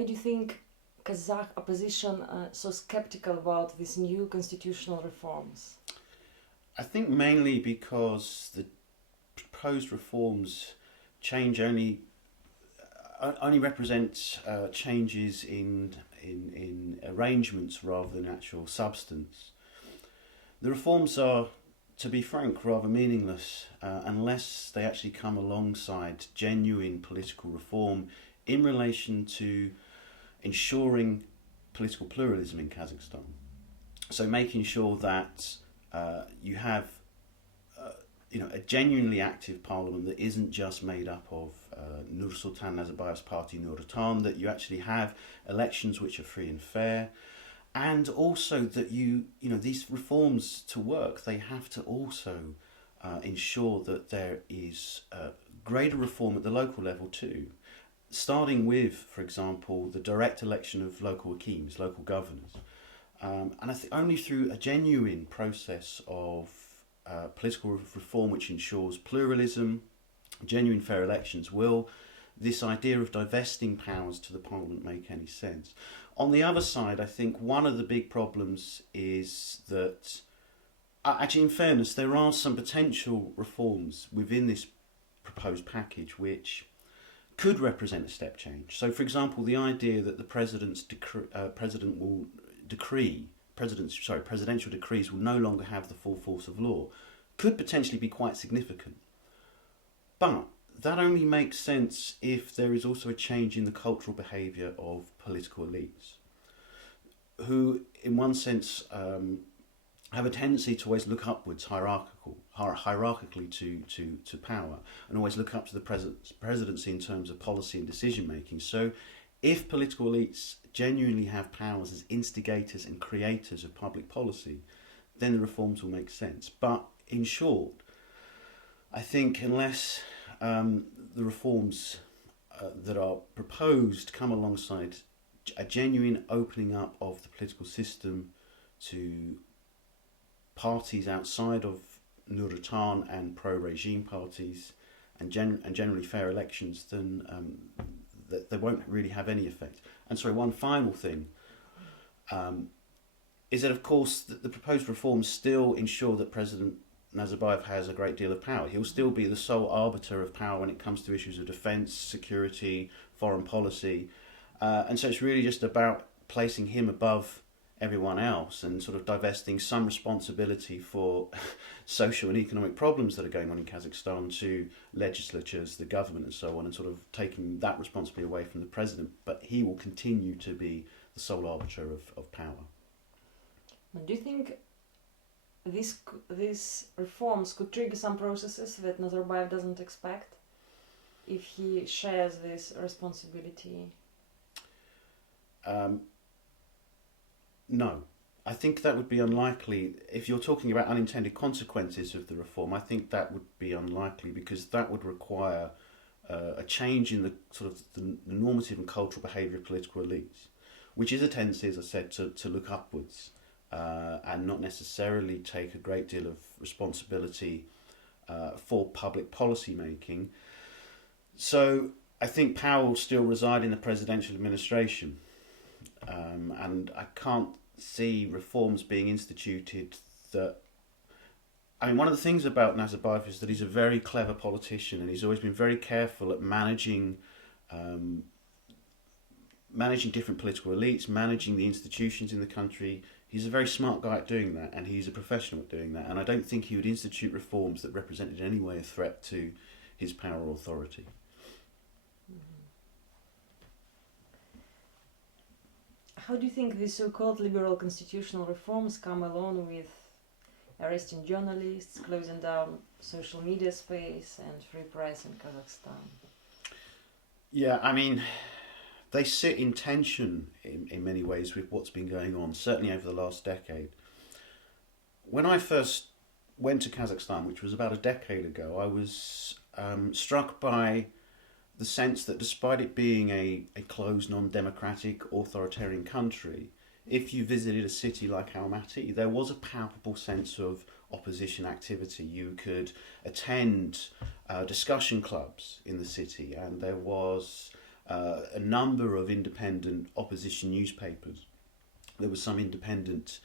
Why do you think Kazakh opposition so skeptical about these new constitutional reforms? I think mainly because the proposed reforms change only represent changes in arrangements rather than actual substance. The reforms are, to be frank, rather meaningless unless they actually come alongside genuine political reform in relation to ensuring political pluralism in Kazakhstan. So making sure that you have a genuinely active parliament that isn't just made up of Nursultan Nazarbayev's party Nuratan, that you actually have elections which are free and fair, and also that these reforms to work, they have to also ensure that there is greater reform at the local level too, starting with, for example, the direct election of local hakims, local governors. And I think only through a genuine process of political reform which ensures pluralism, genuine fair elections, will this idea of divesting powers to the parliament make any sense. On the other side, I think one of the big problems is that, actually, in fairness, there are some potential reforms within this proposed package which could represent a step change. So, for example, the idea that the presidential decrees will no longer have the full force of law could potentially be quite significant. But that only makes sense if there is also a change in the cultural behaviour of political elites, who, in one sense, have a tendency to always look upwards hierarchically to power, and always look up to the presidency in terms of policy and decision making. So if political elites genuinely have powers as instigators and creators of public policy, then the reforms will make sense. But in short, I think unless the reforms that are proposed come alongside a genuine opening up of the political system to parties outside of Nuratan and pro-regime parties, and generally fair elections, then they won't really have any effect. And sorry, one final thing is that, of course, the proposed reforms still ensure that President Nazarbayev has a great deal of power. He'll still be the sole arbiter of power when it comes to issues of defence, security, foreign policy. And so it's really just about placing him above everyone else and sort of divesting some responsibility for social and economic problems that are going on in Kazakhstan to legislatures, the government and so on, and sort of taking that responsibility away from the president. But he will continue to be the sole arbiter of power. Do you think these reforms could trigger some processes that Nazarbayev doesn't expect if he shares this responsibility? No. I think that would be unlikely. If you're talking about unintended consequences of the reform, I think that would be unlikely, because that would require a change in the sort of the normative and cultural behaviour of political elites, which is a tendency, as I said, to look upwards and not necessarily take a great deal of responsibility for public policy making. So I think power will still reside in the presidential administration, and I can't see reforms being instituted that... I mean, one of the things about Nazarbayev is that he's a very clever politician, and he's always been very careful at managing different political elites, managing the institutions in the country. He's a very smart guy at doing that, and he's a professional at doing that. And I don't think he would institute reforms that represented in any way a threat to his power or authority. How do you think these so-called liberal constitutional reforms come along with arresting journalists, closing down social media space and free press in Kazakhstan? Yeah, I mean, they sit in tension in many ways with what's been going on, certainly over the last decade. When I first went to Kazakhstan, which was about a decade ago, I was struck by the sense that despite it being a closed, non-democratic, authoritarian country, if you visited a city like Almaty, there was a palpable sense of opposition activity. You could attend discussion clubs in the city, and there was a number of independent opposition newspapers. There were some independent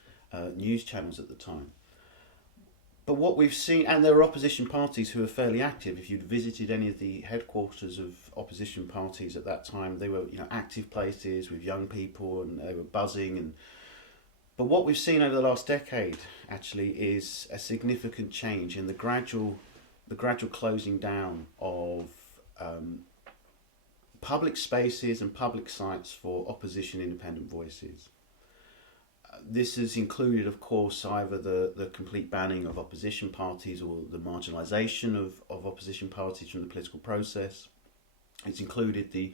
news channels at the time. But what we've seen, and there were opposition parties who were fairly active. If you'd visited any of the headquarters of opposition parties at that time, they were active places with young people, and they were buzzing. But what we've seen over the last decade actually is a significant change in the gradual closing down of public spaces and public sites for opposition independent voices. This has included, of course, either the complete banning of opposition parties or the marginalisation of opposition parties from the political process. It's included the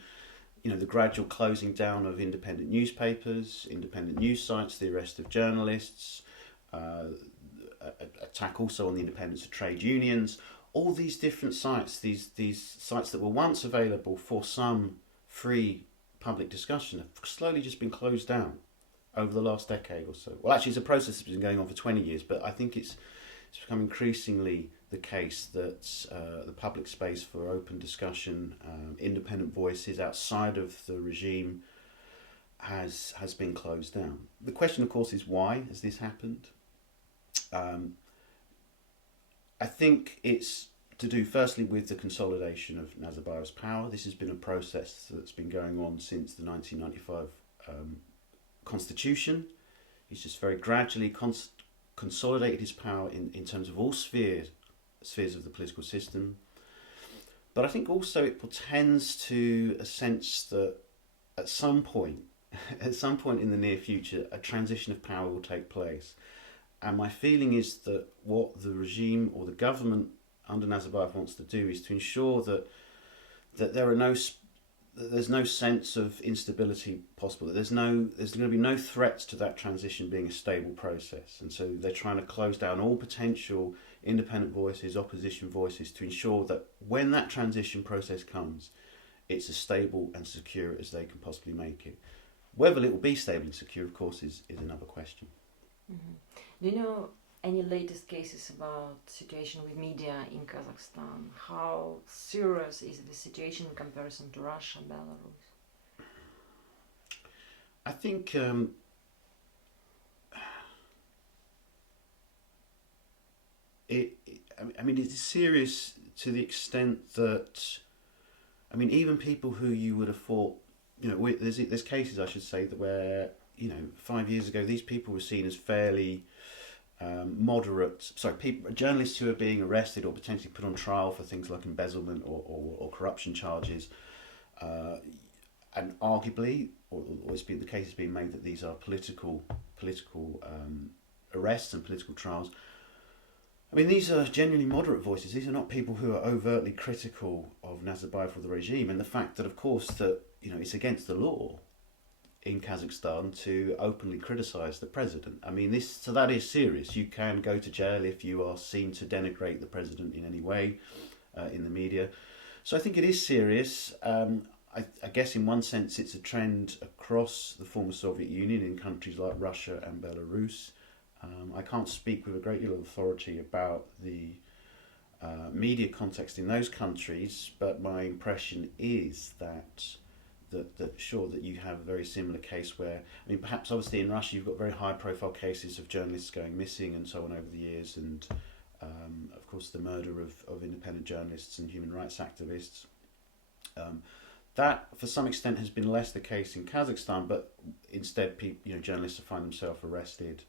gradual closing down of independent newspapers, independent news sites, the arrest of journalists, attack also on the independence of trade unions. All these different sites, these sites that were once available for some free public discussion, have slowly just been closed down over the last decade or so. Well, actually, it's a process that's been going on for 20 years, but I think it's become increasingly the case that the public space for open discussion, independent voices outside of the regime has been closed down. The question, of course, is why has this happened? I think it's to do firstly with the consolidation of Nazarbayev's power. This has been a process that's been going on since the 1995 constitution. He's just very gradually consolidated his power in terms of all spheres of the political system. But I think also it portends to a sense that at some point in the near future, a transition of power will take place. And my feeling is that what the regime or the government under Nazarbayev wants to do is to ensure that there's no sense of instability possible, that there's going to be no threats to that transition being a stable process. And so they're trying to close down all potential independent voices, opposition voices, to ensure that when that transition process comes, it's as stable and secure as they can possibly make it. Whether it will be stable and secure, of course, is another question. Mm-hmm. Do you know any latest cases about situation with media in Kazakhstan? How serious is the situation in comparison to Russia, Belarus? I think it's serious to the extent that, even people who you would have thought, there's cases, I should say, that where 5 years ago these people were seen as fairly journalists who are being arrested or potentially put on trial for things like embezzlement or corruption charges, and arguably, or it's been the case has been made that these are political arrests and political trials. These are genuinely moderate voices. These are not people who are overtly critical of Nazarbayev or the regime, and the fact that, of course, that it's against the law in Kazakhstan to openly criticise the president. So that is serious. You can go to jail if you are seen to denigrate the president in any way in the media. So I think it is serious. I guess in one sense it's a trend across the former Soviet Union in countries like Russia and Belarus. I can't speak with a great deal of authority about the media context in those countries, but my impression is that you have a very similar case where, perhaps obviously in Russia you've got very high profile cases of journalists going missing and so on over the years, and of course the murder of independent journalists and human rights activists. That for some extent has been less the case in Kazakhstan, but instead journalists find themselves arrested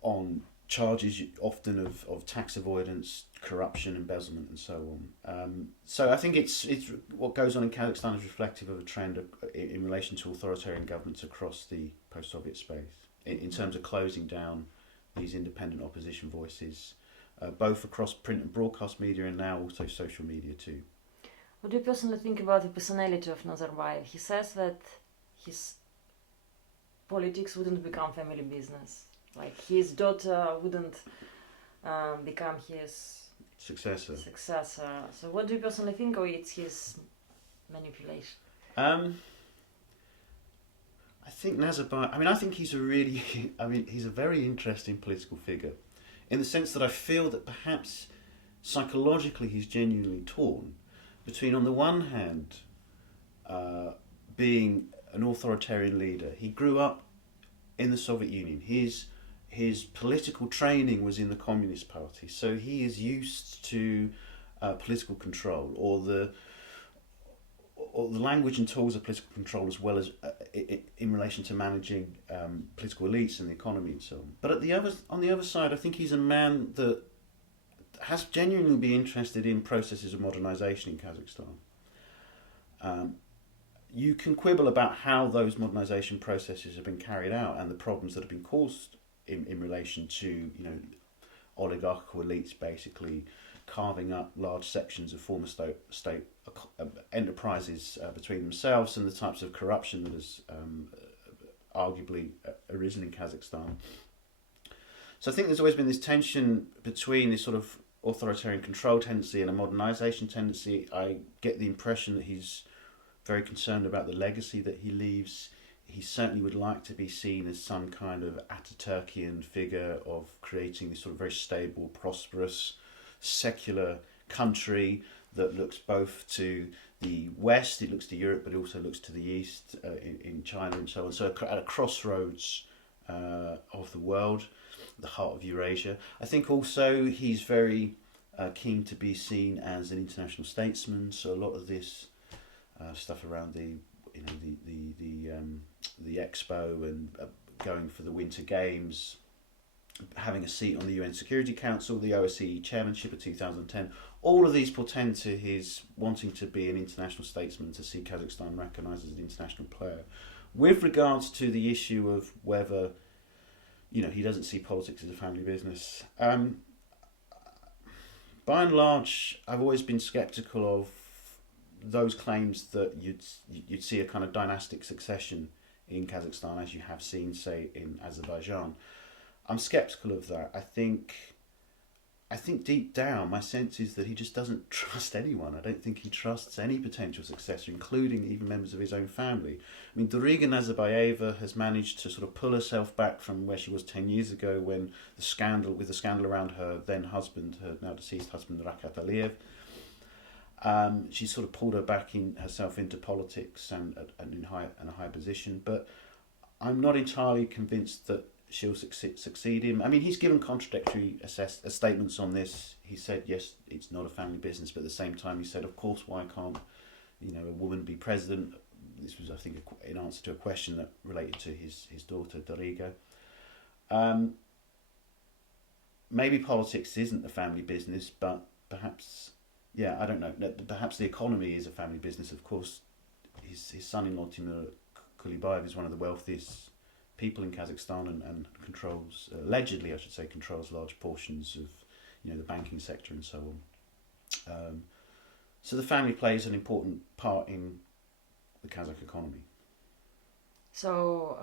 on charges often of tax avoidance, corruption, embezzlement, and so on. So I think it's what goes on in Kazakhstan is reflective of a trend in relation to authoritarian governments across the post-Soviet space in terms of closing down these independent opposition voices, both across print and broadcast media, and now also social media too. What do you personally think about the personality of Nazarbayev? He says that his politics wouldn't become family business. Like his daughter wouldn't become his successor. So what do you personally think, or it's his manipulation? I think Nazarbayev, I think he's he's a very interesting political figure in the sense that I feel that perhaps psychologically he's genuinely torn. between, on the one hand, being an authoritarian leader. He grew up in the Soviet Union. His political training was in the Communist Party, so he is used to political control, or the language and tools of political control, as well as in relation to managing political elites and the economy and so on. But on the other side, I think he's a man that has genuinely been interested in processes of modernisation in Kazakhstan. You can quibble about how those modernisation processes have been carried out and the problems that have been caused in relation to, oligarchical elites basically carving up large sections of former state enterprises between themselves, and the types of corruption that has arguably arisen in Kazakhstan. So I think there's always been this tension between this sort of authoritarian control tendency and a modernisation tendency. I get the impression that he's very concerned about the legacy that he leaves. He certainly would like to be seen as some kind of Ataturkian figure of creating this sort of very stable, prosperous, secular country that looks both to the West, it looks to Europe, but it also looks to the East, in China and so on. So at a crossroads of the world, the heart of Eurasia. I think also he's very keen to be seen as an international statesman. So a lot of this stuff around the Expo and going for the Winter Games, having a seat on the UN Security Council, the OSCE chairmanship of 2010, all of these portend to his wanting to be an international statesman, to see Kazakhstan recognised as an international player. With regards to the issue of whether, he doesn't see politics as a family business, by and large, I've always been sceptical of those claims that you'd see a kind of dynastic succession in Kazakhstan, as you have seen, say, in Azerbaijan. I'm sceptical of that. I think deep down, my sense is that he just doesn't trust anyone. I don't think he trusts any potential successor, including even members of his own family. I mean, Doriga Nazarbayeva has managed to sort of pull herself back from where she was 10 years ago, when the scandal around her then husband, her now deceased husband, Rakat Aliyev. She sort of pulled herself into politics and in a high position, but I'm not entirely convinced that she'll succeed him. I mean, he's given contradictory statements on this. He said, yes, it's not a family business, but at the same time he said, of course, why can't a woman be president? This was, I think, in answer to a question that related to his daughter, Doriga. Maybe politics isn't a family business, but perhaps, I don't know. Perhaps the economy is a family business. Of course, his son-in-law, Timur Kulibayev, is one of the wealthiest people in Kazakhstan and controls, allegedly I should say, controls large portions of the banking sector and so on. So the family plays an important part in the Kazakh economy. So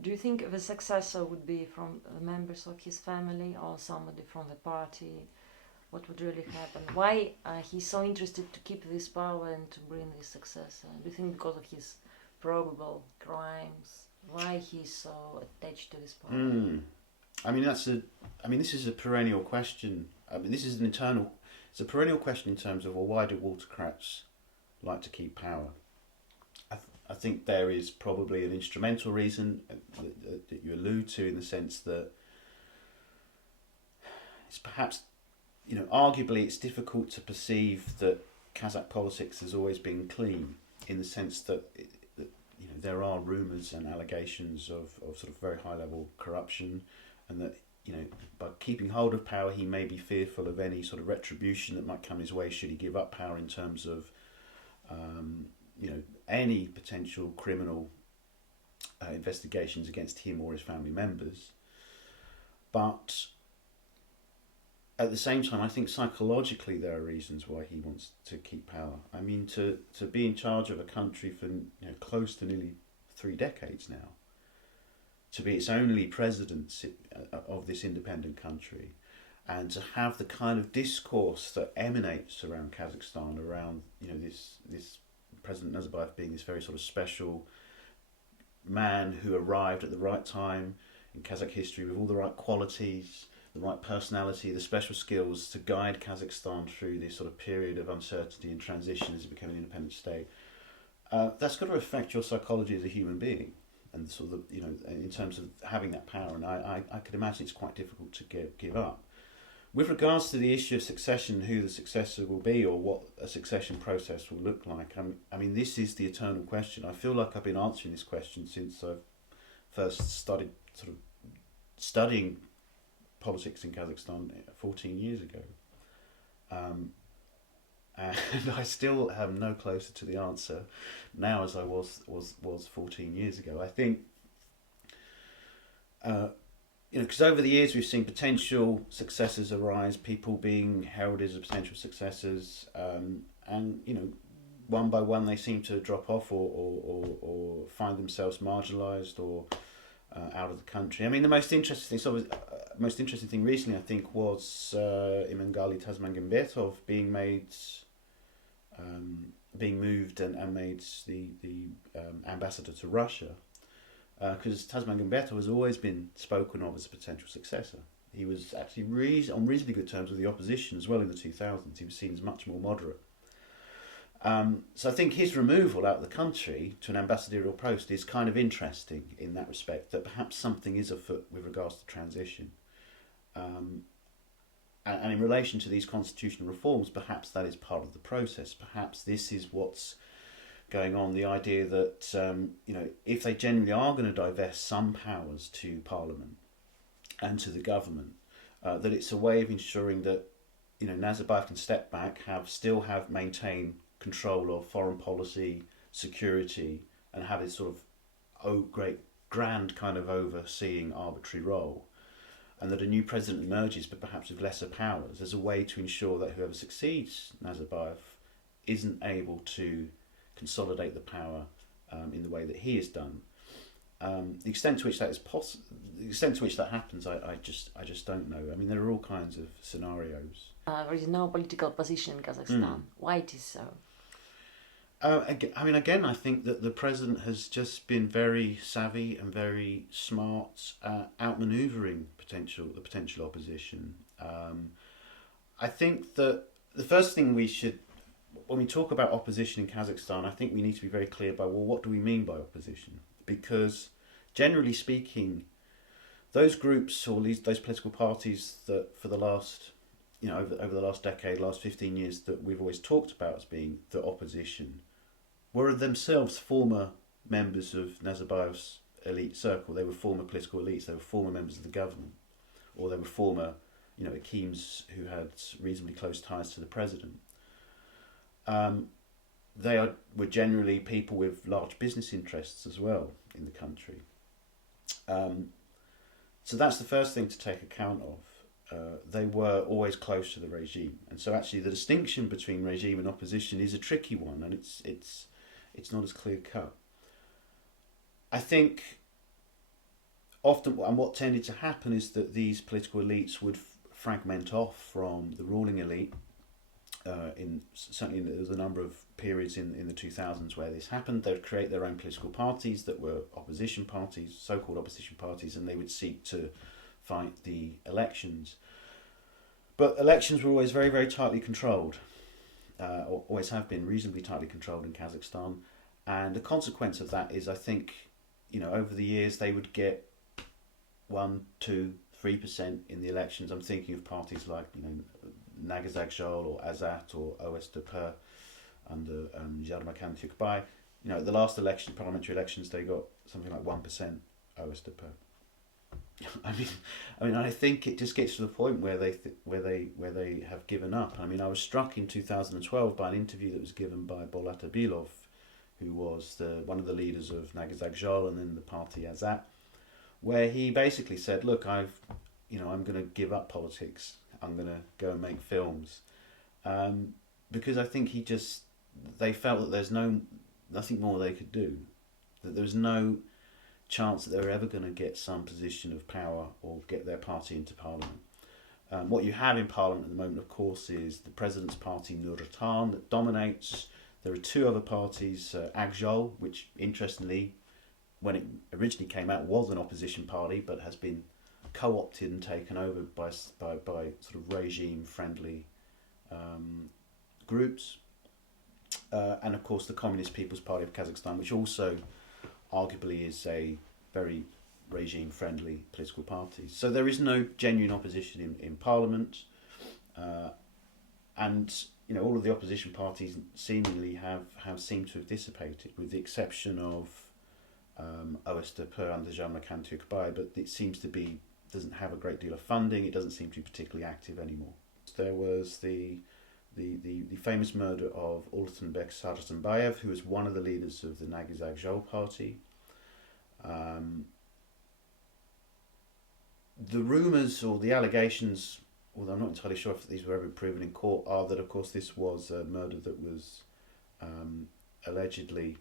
do you think the successor would be from members of his family or somebody from the party? What would really happen? Why he's so interested to keep this power and to bring this successor? Do you think because of his probable crimes? Why he's so attached to this power? This is a perennial question. It's a perennial question in terms of, well, why do autocrats like to keep power? I think there is probably an instrumental reason that you allude to, in the sense that it's perhaps, arguably it's difficult to perceive that Kazakh politics has always been clean, in the sense that there are rumours and allegations of sort of very high level corruption, and that by keeping hold of power he may be fearful of any sort of retribution that might come his way should he give up power, in terms of any potential criminal investigations against him or his family members. But at the same time, I think psychologically there are reasons why he wants to keep power. I mean, to be in charge of a country for close to nearly 3 decades now, to be its only president of this independent country, and to have the kind of discourse that emanates around Kazakhstan, around this President Nazarbayev being this very sort of special man who arrived at the right time in Kazakh history with all the right qualities, the right personality, the special skills to guide Kazakhstan through this sort of period of uncertainty and transition as it became an independent state. That's got to affect your psychology as a human being, and sort of, you know, in terms of having that power. And I could imagine it's quite difficult to give up. With regards to the issue of succession, who the successor will be, or what a succession process will look like, I mean, this is the eternal question. I feel like I've been answering this question since I first started sort of studying politics in Kazakhstan 14 years ago. And I still am no closer to the answer now as I was 14 years ago. I think, you know, because over the years we've seen potential successors arise, people being heralded as potential successors, and, you know, one by one they seem to drop off or find themselves marginalised or out of the country. I mean, the most interesting thing recently, I think, was Imangali Tasmangambetov being moved and made the ambassador to Russia, because Tasmangambetov has always been spoken of as a potential successor. He was actually on reasonably good terms with the opposition as well in the 2000s. He was seen as much more moderate. So I think his removal out of the country to an ambassadorial post is kind of interesting in that respect, that perhaps something is afoot with regards to transition. And in relation to these constitutional reforms, perhaps that is part of the process. Perhaps this is what's going on, the idea that, you know, if they genuinely are going to divest some powers to Parliament and to the government, that it's a way of ensuring that, you know, Nazarbayev can step back, still maintain control of foreign policy, security, and have this sort of great grand kind of overseeing arbitrary role, and that a new president emerges but perhaps with lesser powers as a way to ensure that whoever succeeds Nazarbayev isn't able to consolidate the power in the way that he has done. The extent to which that is the extent to which that happens, I just don't know. I mean, there are all kinds of scenarios. There is no political position in Kazakhstan. Why it is so? I mean, again, I think that the president has just been very savvy and very smart at outmanoeuvring the potential opposition. I think that the first thing when we talk about opposition in Kazakhstan, I think we need to be very clear about, well, what do we mean by opposition? Because generally speaking, those groups or those political parties that for the last, you know, over the last decade, last 15 years, that we've always talked about as being the opposition, were themselves former members of Nazarbayev's elite circle. They were former political elites. They were former members of the government, or they were former, you know, Akims who had reasonably close ties to the president. Were generally people with large business interests as well in the country. So that's the first thing to take account of. They were always close to the regime, and so actually the distinction between regime and opposition is a tricky one, and it's not as clear cut. I think often, and what tended to happen is that these political elites would fragment off from the ruling elite. Certainly there was a number of periods in the 2000s where this happened. They would create their own political parties that were opposition parties, so-called opposition parties, and they would seek to fight the elections. But elections were always very, very tightly controlled, or always have been reasonably tightly controlled in Kazakhstan. And the consequence of that is, I think, you know, over the years they would get 1, 2, 3% in the elections. I'm thinking of parties like, you know, Nagazakzhol or Azat or OSDP under Yarmakan Tukbay. You know, at the last election, parliamentary elections, they got something like 1% OSDP. I mean, I think it just gets to the point where they have given up. I mean, I was struck in 2012 by an interview that was given by Bolat Abilov, who was one of the leaders of Nagazakzhol and then the party Azat, where he basically said, "Look, I'm going to give up politics. I'm going to go and make films," because I think they felt that there's nothing more they could do, that there was no chance that they were ever going to get some position of power or get their party into parliament. What you have in parliament at the moment, of course, is the president's party Nuratan that dominates. There are two other parties, Akjol, which interestingly, when it originally came out, was an opposition party, but has been co-opted and taken over by sort of regime-friendly groups, and of course the Communist People's Party of Kazakhstan, which also arguably is a very regime-friendly political party. So there is no genuine opposition in Parliament, and all of the opposition parties seemingly have seemed to have dissipated, with the exception of OSTP and the Janmakan Turkbay, but it seems to be doesn't have a great deal of funding. It doesn't seem to be particularly active anymore. There was the famous murder of Ultanbek Sarsanbayev, who was one of the leaders of the Nagizag Zhou party. The rumours or the allegations, although I'm not entirely sure if these were ever proven in court, are that of course this was a murder that was allegedly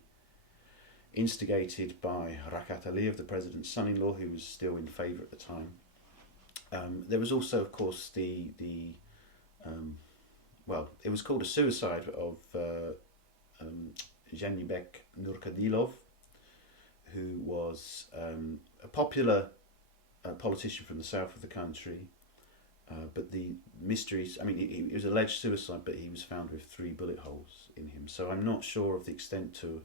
instigated by Rakat Aliyev, the president's son-in-law, who was still in favour at the time. There was also, of course, it was called a suicide of Zhenibek Nurkadilov, who was a popular politician from the south of the country. But the mysteries, it was alleged suicide, but he was found with 3 bullet holes in him. So I'm not sure of the extent to...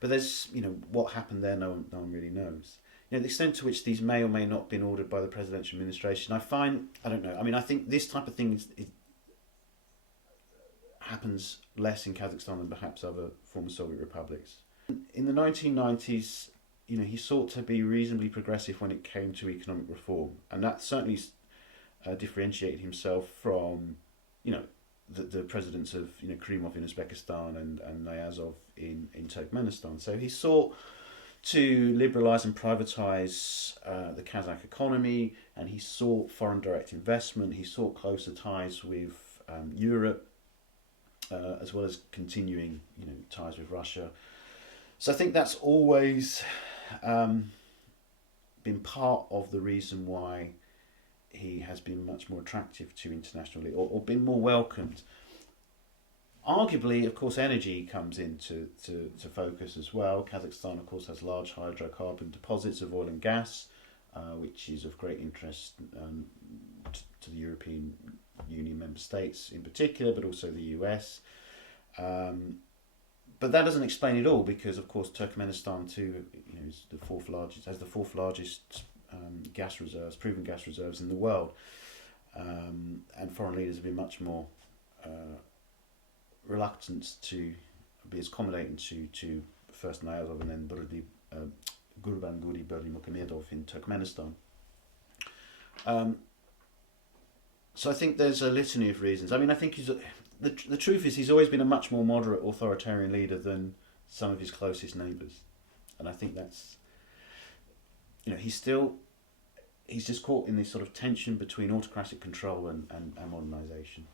But there's, what happened there, no one really knows. The extent to which these may or may not have been ordered by the presidential administration, I don't know. I think this type of thing happens less in Kazakhstan than perhaps other former Soviet republics. In the 1990s, he sought to be reasonably progressive when it came to economic reform, and that certainly differentiated himself from, the presidents of Karimov in Uzbekistan and Nayazov in Turkmenistan. So he sought to liberalise and privatise the Kazakh economy, and he sought foreign direct investment. He sought closer ties with Europe, as well as continuing ties with Russia. So I think that's always been part of the reason why he has been much more attractive to internationally, or been more welcomed. Arguably, of course, energy comes into to focus as well. Kazakhstan, of course, has large hydrocarbon deposits of oil and gas, which is of great interest to the European Union member states in particular, but also the US. But that doesn't explain it all, because, of course, Turkmenistan too, is the fourth largest gas reserves, proven gas reserves in the world, and foreign leaders have been much more reluctant to be as accommodating to first Nayazov and then Gurbanguly Berdimuhamedov in Turkmenistan. So I think there's a litany of reasons. I think the truth is he's always been a much more moderate authoritarian leader than some of his closest neighbours, and I think that's he's just caught in this sort of tension between autocratic control and modernisation.